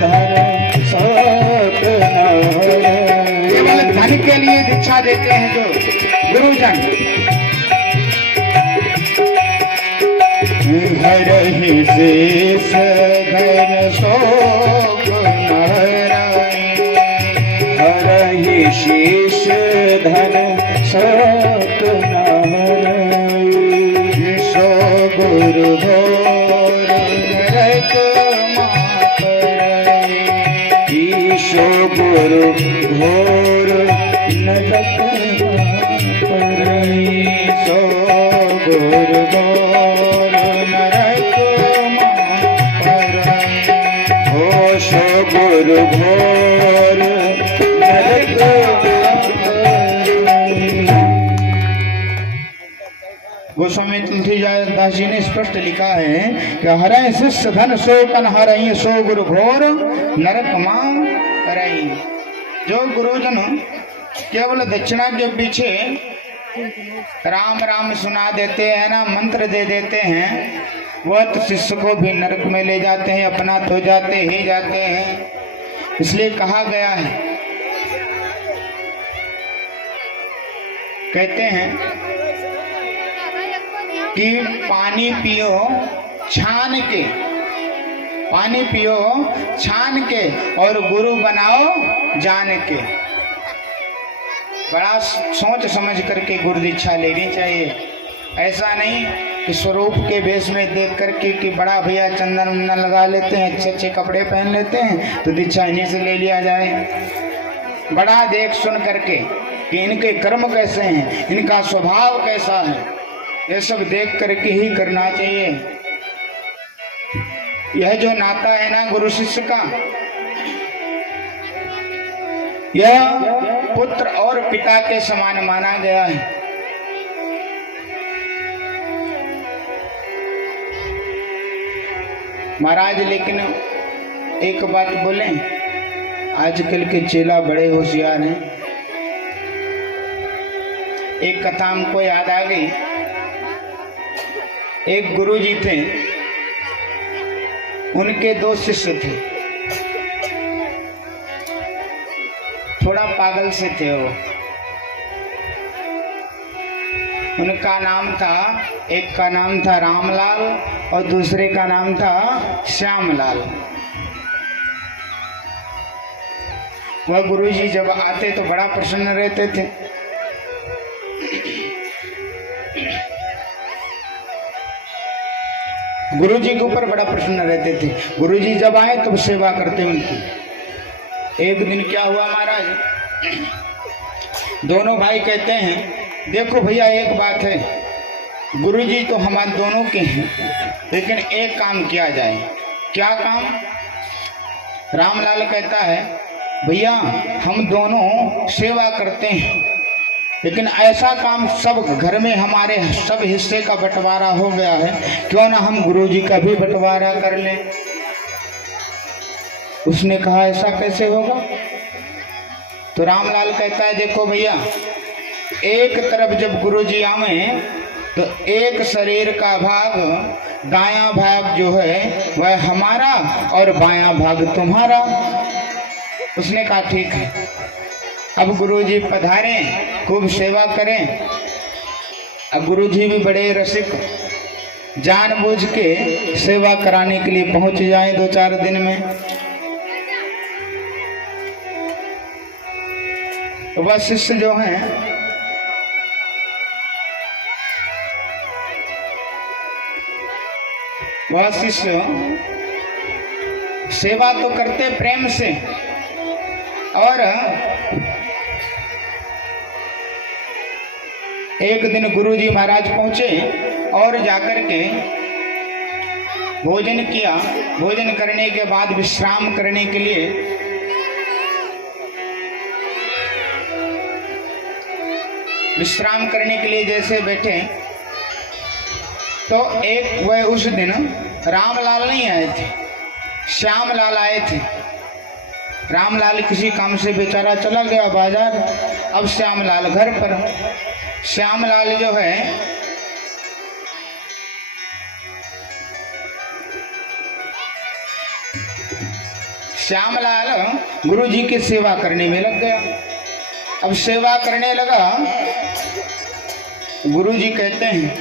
धन शोक न हरई। केवल धन के लिए दीक्षा देते हैं जो गुरुजन, हरहि शेष धन शोक न हरई। हरहि शेष धन शोक न हरई। सो गुरु घोर नरक मातरई। ईशो गुरु घोर नरक मातरई। सो गुरु घोर नरक मातरई। ओ सो गुरु घोर नरक गोस्वामी तुलसीदास जी ने स्पष्ट लिखा है कि हरय शिष्य धन शोक न हरई। सो गुरु घोर नरक मां करई। जो गुरुजन केवल दक्षिणा के पीछे राम राम सुना देते हैं ना, मंत्र दे देते हैं, वह तो शिष्य को भी नरक में ले जाते हैं, अपना तो जाते ही जाते हैं। इसलिए कहा गया है, कहते हैं कि पानी पियो छान के, पानी पियो छान के और गुरु बनाओ जान के। बड़ा सोच समझ करके गुरु दीक्षा लेनी चाहिए। ऐसा नहीं कि स्वरूप के वेश में देख करके कि बड़ा भैया चंदन वंदन लगा लेते हैं, अच्छे अच्छे कपड़े पहन लेते हैं तो दीक्षा इन्हीं से ले लिया जाए। बड़ा देख सुन करके कि इनके कर्म कैसे हैं, इनका स्वभाव कैसा है, ये सब देख करके ही करना चाहिए। यह जो नाता है ना गुरु शिष्य का, यह पुत्र और पिता के समान माना गया है। महाराज लेकिन एक बात बोले, आजकल के चेला बड़े होशियार हैं। एक कथा हमको याद आ गई। एक गुरुजी थे, उनके दो शिष्य थे, थोड़ा पागल से थे वो। उनका नाम था, एक का नाम था रामलाल और दूसरे का नाम था श्यामलाल। वह गुरुजी जब आते तो बड़ा प्रसन्न रहते थे। गुरुजी के ऊपर बड़ा प्रसन्न रहते थे। गुरुजी जब आए तो सेवा करते उनकी। एक दिन क्या हुआ महाराज, दोनों भाई कहते हैं देखो भैया एक बात है, गुरुजी तो हम दोनों के हैं, लेकिन एक काम किया जाए। क्या काम? रामलाल कहता है भैया हम दोनों सेवा करते हैं, लेकिन ऐसा काम सब घर में हमारे सब हिस्से का बंटवारा हो गया है, क्यों ना हम गुरुजी का भी बंटवारा कर लें। उसने कहा ऐसा कैसे होगा? तो रामलाल कहता है देखो भैया, एक तरफ जब गुरुजी आवे तो एक शरीर का भाग, दायां भाग जो है वह हमारा और बायां भाग तुम्हारा। उसने कहा ठीक है। अब गुरुजी पधारें, खूब सेवा करें। अब गुरुजी भी बड़े रसिक, जानबूझ के सेवा कराने के लिए पहुंच जाएं 2-4 दिन में। वह शिष्य जो हैं वह शिष्य सेवा तो करते प्रेम से, और एक दिन गुरुजी महाराज पहुंचे और जाकर के भोजन किया। भोजन करने के बाद विश्राम करने के लिए जैसे बैठे तो एक वह उस दिन रामलाल नहीं आए थे, श्यामलाल आए थे। रामलाल किसी काम से बेचारा चला गया बाजार, अब श्यामलाल घर पर। श्यामलाल जो है श्यामलाल गुरुजी की सेवा करने में लग गया। अब सेवा करने लगा, गुरुजी कहते हैं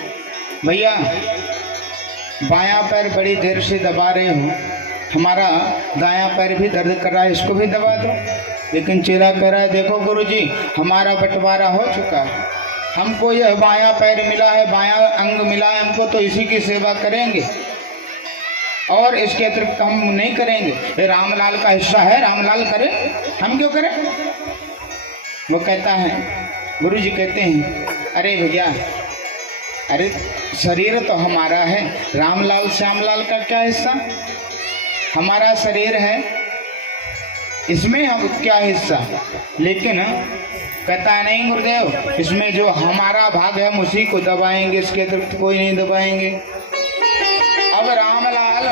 भैया बायां पैर बड़ी देर से दबा रहे हो, हमारा दायां पैर भी दर्द कर रहा है, इसको भी दबा दो। लेकिन चेला कह रहा है देखो गुरुजी हमारा बंटवारा हो चुका है, हमको यह बायां पैर मिला है, बायां अंग मिला है हमको, तो इसी की सेवा करेंगे और इसके अतिरिक्त हम नहीं करेंगे। ये रामलाल का हिस्सा है, रामलाल करे, हम क्यों करें। वो कहता है, गुरुजी कहते हैं अरे भैया, अरे शरीर तो हमारा है, रामलाल श्यामलाल का क्या हिस्सा, हमारा शरीर है इसमें हम क्या हिस्सा। लेकिन कहता है नहीं गुरुदेव, इसमें जो हमारा भाग है हम उसी को दबाएंगे, इसके अतिरिक्त कोई नहीं दबाएंगे। अब रामलाल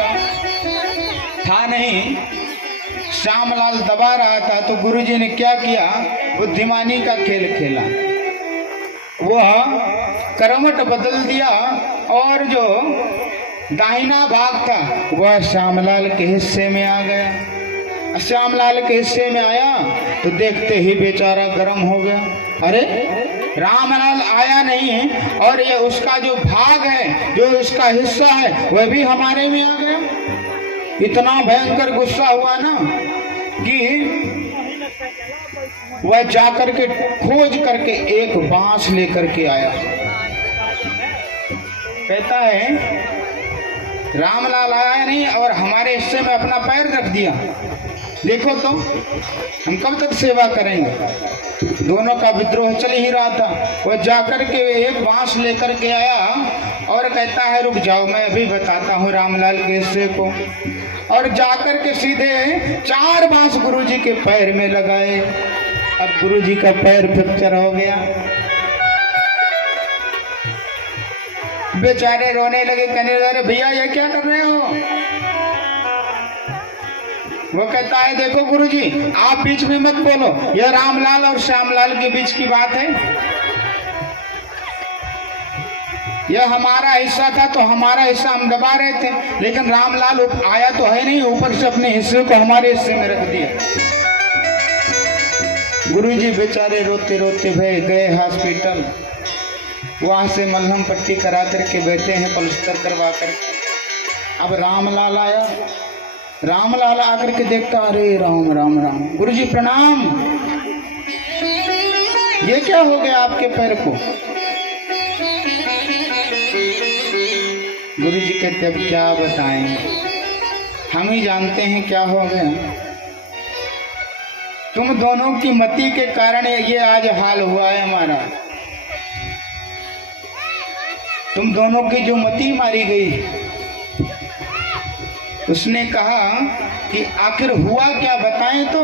था नहीं, श्यामलाल दबा रहा था, तो गुरुजी ने क्या किया, बुद्धिमानी का खेल खेला, वह करवट बदल दिया और जो दाहिना भाग था वह श्यामलाल के हिस्से में आ गया। श्यामलाल के हिस्से में आया तो देखते ही बेचारा गर्म हो गया, अरे रामलाल आया नहीं और ये उसका जो भाग है, जो उसका हिस्सा है वह भी हमारे में आ गया। इतना भयंकर गुस्सा हुआ ना कि वह जाकर के खोज करके एक बांस लेकर के आया। कहता है रामलाल आया नहीं और हमारे हिस्से में अपना पैर रख दिया, देखो तो हम कब तक सेवा करेंगे। दोनों का विद्रोह चल ही रहा था। वह जाकर के एक बांस लेकर के आया और कहता है रुक जाओ मैं अभी बताता हूँ रामलाल के हिस्से को। और जाकर के सीधे 4 बांस गुरुजी के पैर में लगाए। अब गुरुजी का पैर फ्रैक्चर हो गया, बेचारे रोने लगे, कहने लगे भैया ये क्या कर रहे हो। वो कहता है देखो गुरुजी आप बीच में मत बोलो, यह रामलाल और श्यामलाल के बीच की बात है, यह हमारा हिस्सा था तो हमारा हिस्सा हम दबा रहे थे, लेकिन रामलाल आया तो है नहीं, ऊपर से अपने हिस्से को हमारे हिस्से में रख दिया। गुरुजी बेचारे रोते रोते भय गए हॉस्पिटल, वहां से मलहम पट्टी करा करके बैठे हैं, पलस्तर करवा कर। अब रामलाल आया, रामलाल आकर के देखता अरे राम राम राम, गुरुजी प्रणाम, ये क्या हो गया आपके पैर को। गुरुजी कहते अब क्या बताएं, हम ही जानते हैं क्या हो गया। तुम दोनों की मति के कारण ये आज हाल हुआ है हमारा, तुम दोनों की जो मति मारी गई। उसने कहा कि आखिर हुआ क्या बताएं तो।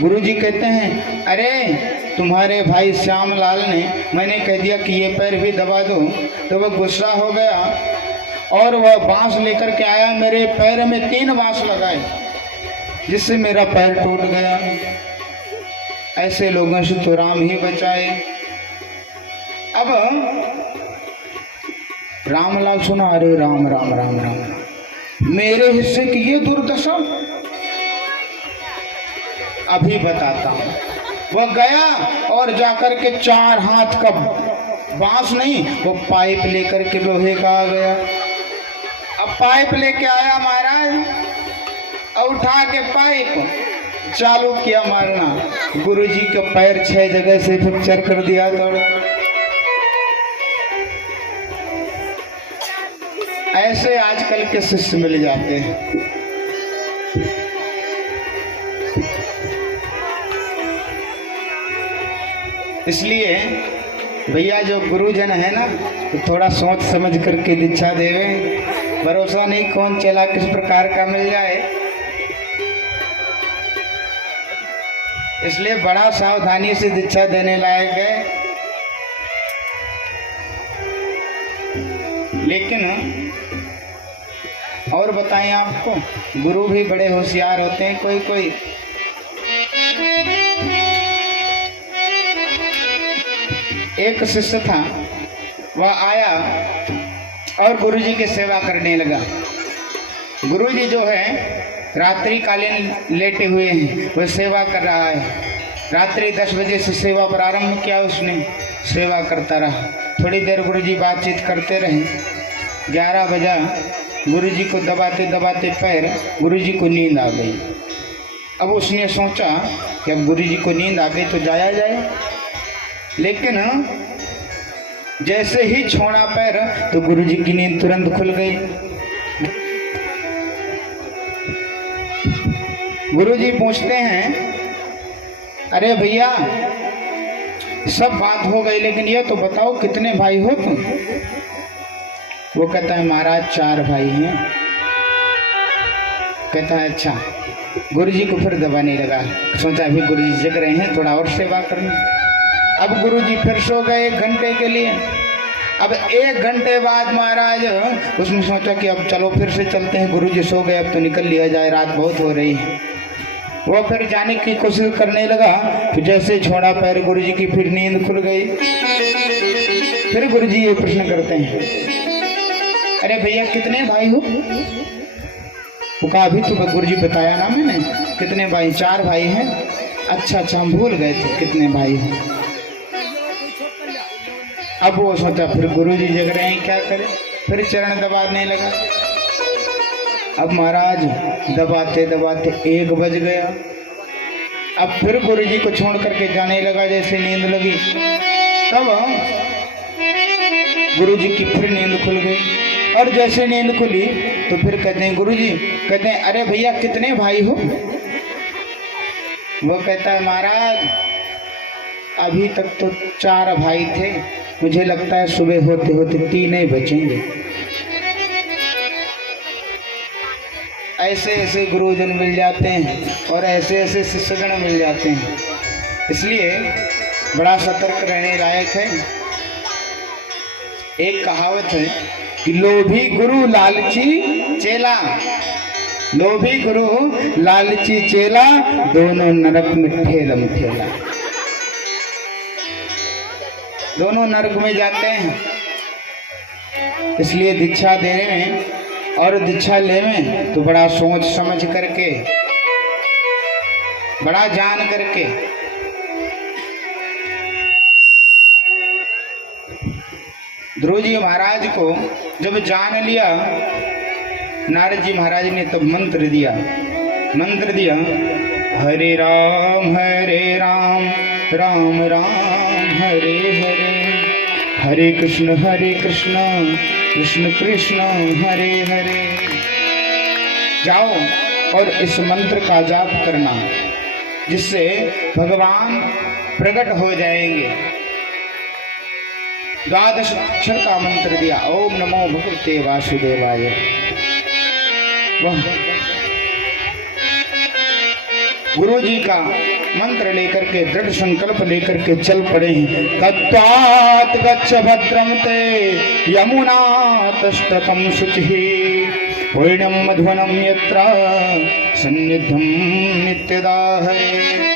गुरुजी कहते हैं अरे तुम्हारे भाई श्यामलाल ने, मैंने कह दिया कि ये पैर भी दबा दो तो वह गुस्सा हो गया और वह बांस लेकर के आया, मेरे पैर में 3 बांस लगाए जिससे मेरा पैर टूट गया। ऐसे लोगों से तो राम ही बचाए। अब रामलाल सुना अरे राम राम राम राम, मेरे हिस्से की ये दुर्दशा, अभी बताता हूं। वह गया और जाकर के 4 हाथ का बांस नहीं, वो पाइप लेकर के लोहे का आ गया। अब पाइप लेके आया महाराज और उठा के पाइप चालू किया मारना। गुरुजी के पैर 6 जगह से फ्रैक्चर कर दिया। तो ऐसे आजकल के शिष्य मिल जाते हैं। इसलिए भैया जो गुरुजन है ना, तो थोड़ा सोच समझ करके दीक्षा देवे। भरोसा नहीं कौन चला किस प्रकार का मिल जाए, इसलिए बड़ा सावधानी से दीक्षा देने लायक है। लेकिन और बताएं आपको, गुरु भी बड़े होशियार होते हैं। कोई कोई एक शिष्य था, वह आया और गुरुजी की सेवा करने लगा। गुरुजी जो है रात्रि कालीन लेटे हुए हैं, वह सेवा कर रहा है। रात्रि 10 बजे से सेवा प्रारंभ किया उसने, सेवा करता रहा। थोड़ी देर गुरुजी बातचीत करते रहे। 11 बजा, गुरुजी को दबाते दबाते पैर, गुरुजी को नींद आ गई। अब उसने सोचा कि अब गुरुजी को नींद आ गई तो जाया जाए, लेकिन जैसे ही छोड़ा पैर तो गुरुजी की नींद तुरंत खुल गई। गुरुजी पूछते हैं, अरे भैया सब बात हो गई, लेकिन ये तो बताओ कितने भाई हो तुम? वो कहता है महाराज 4 भाई हैं। कहता है अच्छा। गुरुजी को फिर दबाने लगा, सोचा अभी गुरुजी जग रहे हैं, थोड़ा और सेवा करनी। अब गुरुजी फिर सो गए 1 घंटे के लिए। अब 1 घंटे बाद महाराज उसने सोचा कि अब चलो फिर से चलते हैं, गुरुजी सो गए, अब तो निकल लिया जाए, रात बहुत हो रही है। वो फिर जाने की कोशिश करने लगा, तो जैसे छोड़ा पैर गुरुजी की फिर नींद खुल गई। फिर गुरुजी ये प्रश्न करते हैं, अरे भैया कितने भाई हो? वो कहा अभी तो गुरुजी बताया ना मैंने, कितने भाई? 4 भाई हैं। अच्छा अच्छा, हम भूल गए थे कितने भाई हैं। अब वो सोचा फिर गुरुजी जग रहे हैं, क्या करे, फिर चरण दबाने लगा। अब महाराज दबाते दबाते 1 बज गया। अब फिर गुरुजी को छोड़ करके जाने लगा, जैसे नींद लगी। तब गुरुजी की फिर नींद खुल गई, और जैसे नींद खुली तो फिर कहते हैं गुरुजी, कहते हैं अरे भैया कितने भाई हो? वो कहता है महाराज अभी तक तो 4 भाई थे, मुझे लगता है सुबह होते होते 3 ही बचेंगे। ऐसे ऐसे गुरुजन मिल जाते हैं और ऐसे ऐसे शिष्यगण मिल जाते हैं, इसलिए बड़ा सतर्क रहने लायक है। एक कहावत है कि लोभी गुरु लालची चेला, लोभी गुरु लालची चेला, दोनों नरक में ठेलम ठेला। दोनों नरक में जाते हैं। इसलिए दीक्षा देने में और दीक्षा लेने में तो बड़ा सोच समझ करके, बड़ा जान करके। ध्रुव जी महाराज को जब जान लिया, नारद जी महाराज ने तब मंत्र दिया। मंत्र दिया, हरे राम राम राम हरे हरे, हरे कृष्ण कृष्ण कृष्ण हरे हरे। जाओ और इस मंत्र का जाप करना, जिससे भगवान प्रकट हो जाएंगे। 12 अक्षर का मंत्र दिया, ओम नमो भगवते वासुदेवाय। वह गुरु जी का मंत्र लेकर के, दृढ़ संकल्प लेकर के चल पड़े हैं। तत्वात् गच्छ भद्रं ते यमुनातस्ततं शुचिः, पुण्यं मधुवनं यत्र सन्निधं नित्यदा हरे।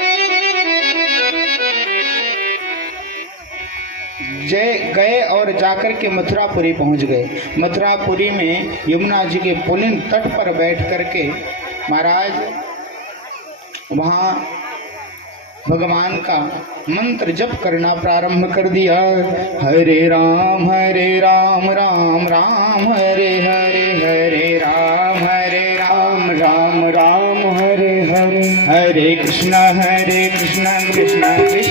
जय गए और जाकर के मथुरापुरी पहुंच गए। मथुरापुरी में यमुना जी के पुलिन तट पर बैठ करके महाराज वहाँ भगवान का मंत्र जप करना प्रारंभ कर दिया। हरे राम राम राम हरे हरे, हरे राम राम राम हरे हरे, हरे कृष्ण कृष्ण कृष्ण हरे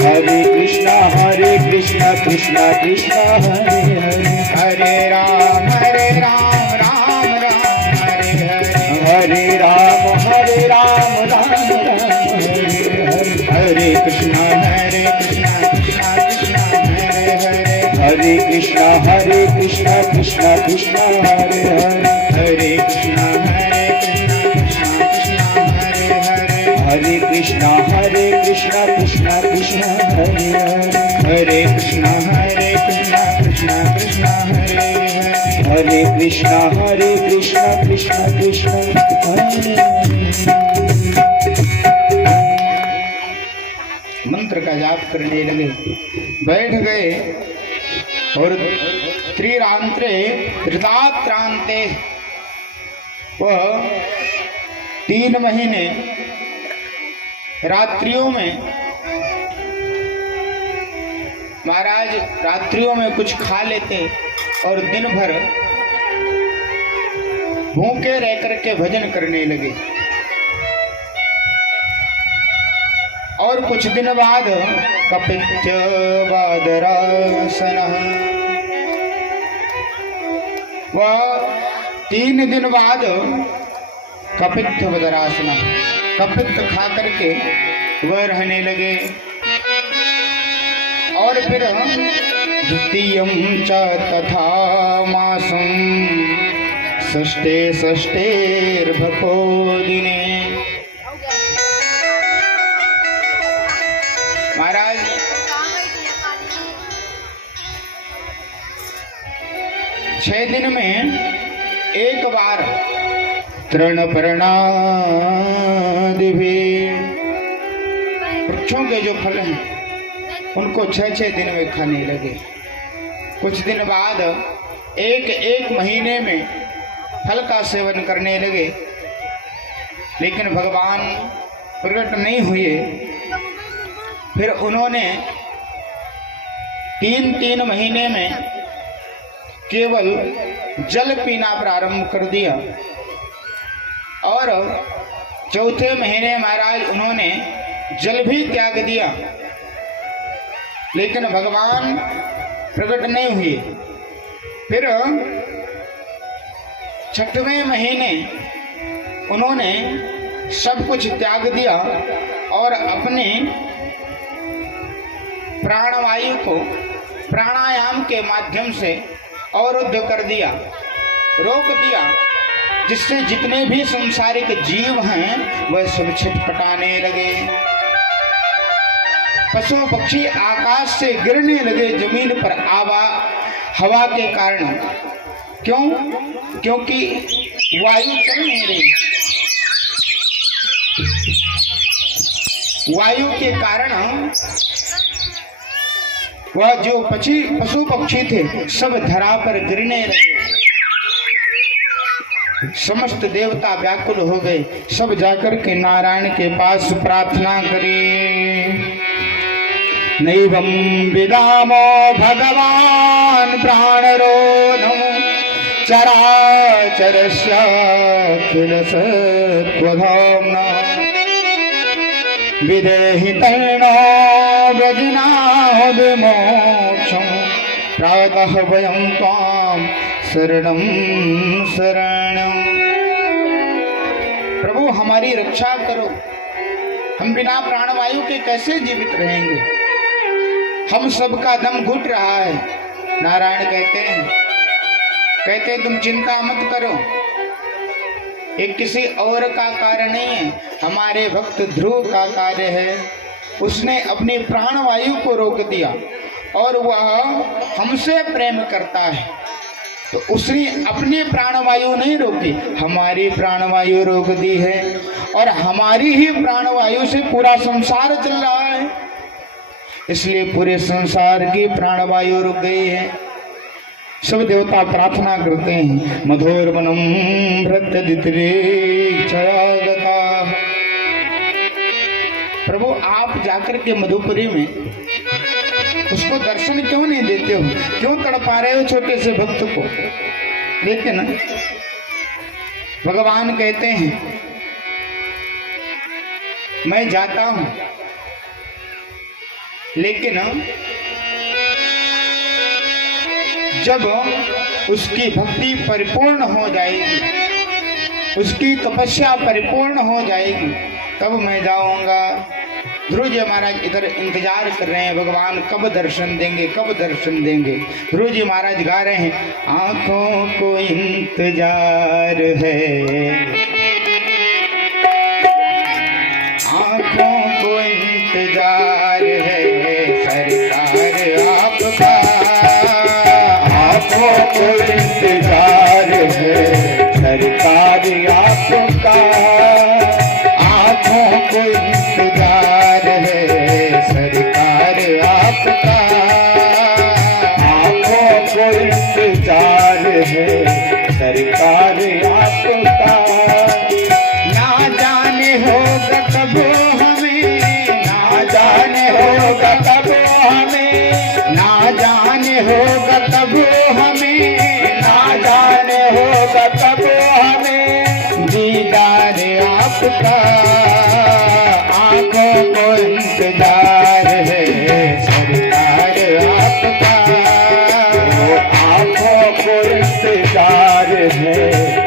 हरे, हरे कृष्ण कृष्ण कृष्ण हरे हरे, हरे राम राम राम हरे हरे, हरे राम राम राम हरे कृष्ण कृष्ण कृष्ण हरे हरे, हरे कृष्ण कृष्ण कृष्ण हरे हरे, हरे कृष्ण हरे कृष्ण कृष्ण कृष्ण हरे हरे, हरे कृष्ण कृष्ण कृष्ण हरे हरे, हरे कृष्ण कृष्ण कृष्ण हरे। मंत्र का जाप करने लगे, बैठ गए और त्रिरांत्रे त्रिदात्रांते, वह 3 महीने रात्रियों में महाराज रात्रियों में कुछ खा लेते और दिन भर भूखे रह करके भजन करने लगे। और कुछ दिन बाद कपित्य वादरासनः, वह 3 दिन बाद कपित्थ वदरासनः, कपित्थ खा करके वह रहने लगे। और फिर द्वितीयं च तथा मासं षष्ठे षष्ठेर्भको दिने। महाराज 6 दिन में एक बार तृणपर्णादि वृक्षों के जो फल हैं उनको 6-6 दिन में खाने लगे। कुछ दिन बाद एक महीने में फल का सेवन करने लगे, लेकिन भगवान प्रकट नहीं हुए। फिर उन्होंने 3 महीने में केवल जल पीना प्रारंभ कर दिया। और चौथे महीने महाराज उन्होंने जल भी त्याग दिया, लेकिन भगवान प्रकट नहीं हुए। फिर 6वें महीने उन्होंने सब कुछ त्याग दिया और अपने प्राणवायु को प्राणायाम के माध्यम से अवरुद्ध कर दिया, रोक दिया, जिससे जितने भी संसारिक जीव हैं वह सब छिटपटाने लगे। पशु पक्षी आकाश से गिरने लगे जमीन पर हवा के कारण। क्यों? क्योंकि वायु चल नहीं रही। वायु के कारण वह जो पशु पक्षी थे सब धरा पर गिरने लगे। समस्त देवता व्याकुल हो गए, सब जाकर के नारायण के पास प्रार्थना करी। नैवं विदामो भगवान प्राणरोधं चराचरस्य अखिल सत्त्वधाम्ना विदेहि तैनो व्रजिनाद् मोक्षं प्रातः वयं त्वां शरणं शरणं। प्रभु हमारी रक्षा करो, हम बिना प्राणवायु के कैसे जीवित रहेंगे? हम सबका दम घुट रहा है। नारायण कहते तुम चिंता मत करो, ये किसी और का कार्य नहीं है, हमारे भक्त ध्रुव का कार्य है। उसने अपनी प्राणवायु को रोक दिया और वह हमसे प्रेम करता है, तो उसने अपनी प्राणवायु नहीं रोकी, हमारी प्राणवायु रोक दी है। और हमारी ही प्राणवायु से पूरा संसार चल रहा है, इसलिए पूरे संसार की प्राणवायु रुक गई है। सब देवता प्रार्थना करते हैं। मधुरवनम भृत्यदितिरेक्षयागता। प्रभु आप जाकर के मधुपुरी में उसको दर्शन क्यों नहीं देते हो? क्यों तड़पा रहे हो छोटे से भक्त को? लेकिन भगवान कहते हैं मैं जाता हूं, लेकिन जब उसकी भक्ति परिपूर्ण हो जाएगी, उसकी तपस्या परिपूर्ण हो जाएगी, तब मैं जाऊंगा। ध्रुव जी महाराज इधर इंतजार कर रहे हैं, भगवान कब दर्शन देंगे, कब दर्शन देंगे। ध्रुव जी महाराज गा रहे हैं, आंखों को इंतजार है, आंखों को इंतजार है सरकार आपका, आंखों को इंतजार है सरकार आपका, आंखों को इंतजार है सरकार आपका, आंखों को इंतजार है सरकार आपका। आपका, आंखों को इंतजार है सरकार आपका, आंखों को इंतजार है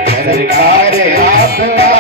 सरकार आपका।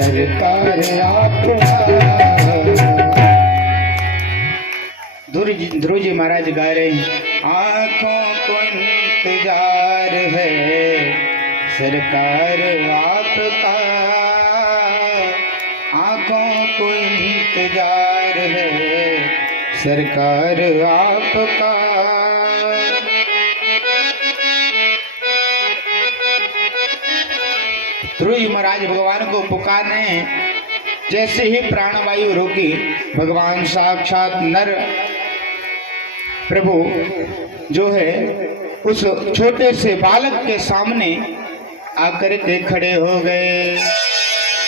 सरकार आपका। ध्रुव जी महाराज गा रहे हैं, आंखों को इंतजार है सरकार आपका, आंखों को इंतजार है सरकार आपका। ध्रुव जी महाराज भगवान को पुकार रहे हैं। जैसे ही प्राणवायु रोकी, भगवान साक्षात नर प्रभु जो है उस छोटे से बालक के सामने आकर के खड़े हो गए।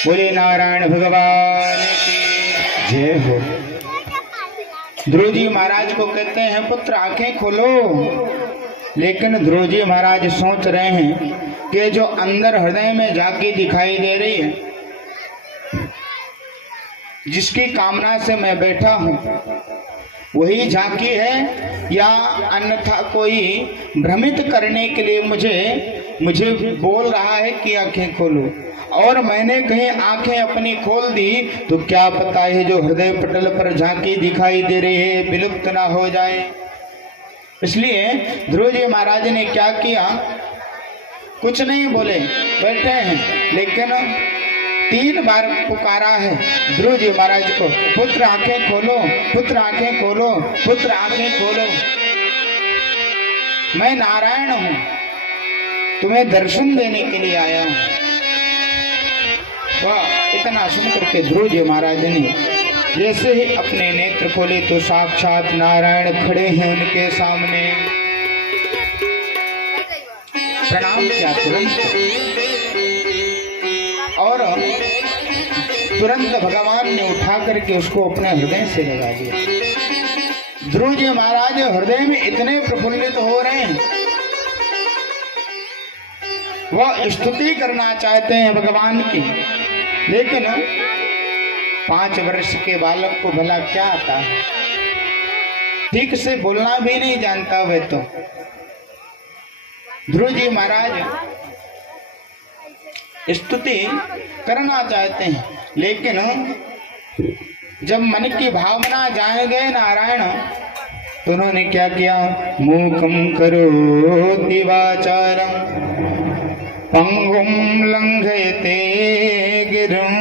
बोले नारायण भगवान की जय हो। ध्रुव जी महाराज को कहते हैं, पुत्र आंखें खोलो। लेकिन ध्रुव जी महाराज सोच रहे हैं कि जो अंदर हृदय में झांकी दिखाई दे रही है, जिसकी कामना से मैं बैठा हूं, वही झांकी है या अन्यथा कोई भ्रमित करने के लिए मुझे बोल रहा है कि आंखें खोलो। और मैंने कहीं आंखें अपनी खोल दी तो क्या पता है जो हृदय पटल पर झांकी दिखाई दे रही है विलुप्त ना हो जाए। इसलिए ध्रुव जी महाराज ने क्या किया, कुछ नहीं बोले, बैठे हैं, लेकिन 3 बार पुकारा है ध्रुव जी महाराज को, पुत्र आंखें खोलो, पुत्र आंखें खोलो, पुत्र आंखें खोलो। मैं नारायण हूं, तुम्हें दर्शन देने के लिए आया हूं। वाह! इतना सुनकर के ध्रुव जी महाराज ने जैसे ही अपने नेत्र खोले तो साक्षात नारायण खड़े हैं उनके सामने। प्रणाम किया तुरंत, और तुरंत भगवान ने उठा करके उसको अपने हृदय से लगा दिया। ध्रुव जी महाराज हृदय में इतने प्रफुल्लित हो रहे हैं, वह स्तुति करना चाहते हैं भगवान की, लेकिन 5 वर्ष के बालक को भला क्या आता है, ठीक से बोलना भी नहीं जानता वह तो। ध्रुव जी महाराज स्तुति करना चाहते हैं, लेकिन जब मन की भावना जान गए नारायण, तो उन्होंने क्या किया, मूकम करोति वाचारम पंगुम लंघयते गिरिं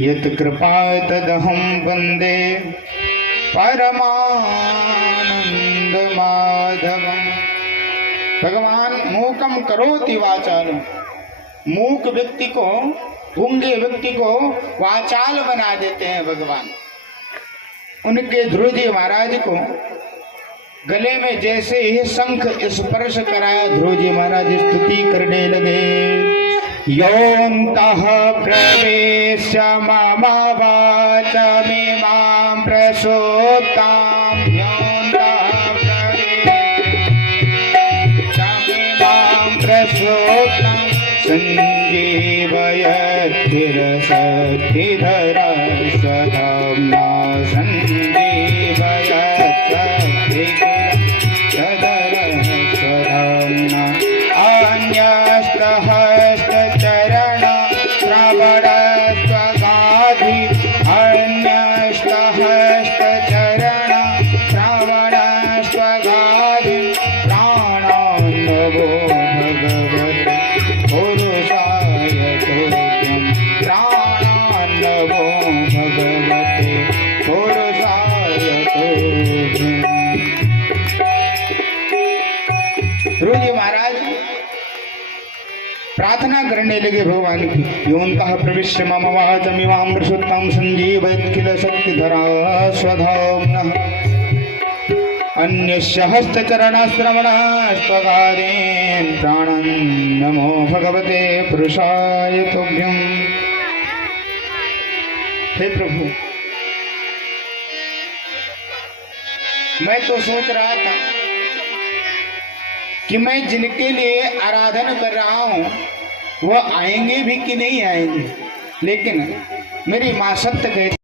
यत् कृपा तदहं वन्दे परमानंद माधवम। भगवान मूकम करोति वाचालम, मूक व्यक्ति को, गूंगे व्यक्ति को वाचाल बना देते हैं भगवान। उनके ध्रुव जी महाराज को गले में जैसे ही शंख स्पर्श कराया, ध्रुव जी महाराज स्तुति करने लगे। योऽन्तः प्रवेश्य मम वाचमिमां प्रसोक्तां, योऽन्तः प्रवेश्य मम प्रसोक्तां संजीवयद्भिरसद्भिधरा सधाम्ना, संजीवयद्भिरसद्भिधरा सधाम्ना। अन्य प्रार्थना करने लगे भगवान की। योऽन्तः प्रविश्य मम वाचमिमामृषोत्तम संजीवयत् किल शक्तिधरा स्वधाम्नः अन्यस्य हस्तचरणश्रवणस्त्वगादीन् प्राणं नमो भगवते पुरुषाय तुभ्यम्। हे प्रभु, मैं तो सोच रहा था कि मैं जिनके लिए आराधना कर रहा हूं वह आएंगे भी कि नहीं आएंगे, लेकिन मेरी मां सत्य कहती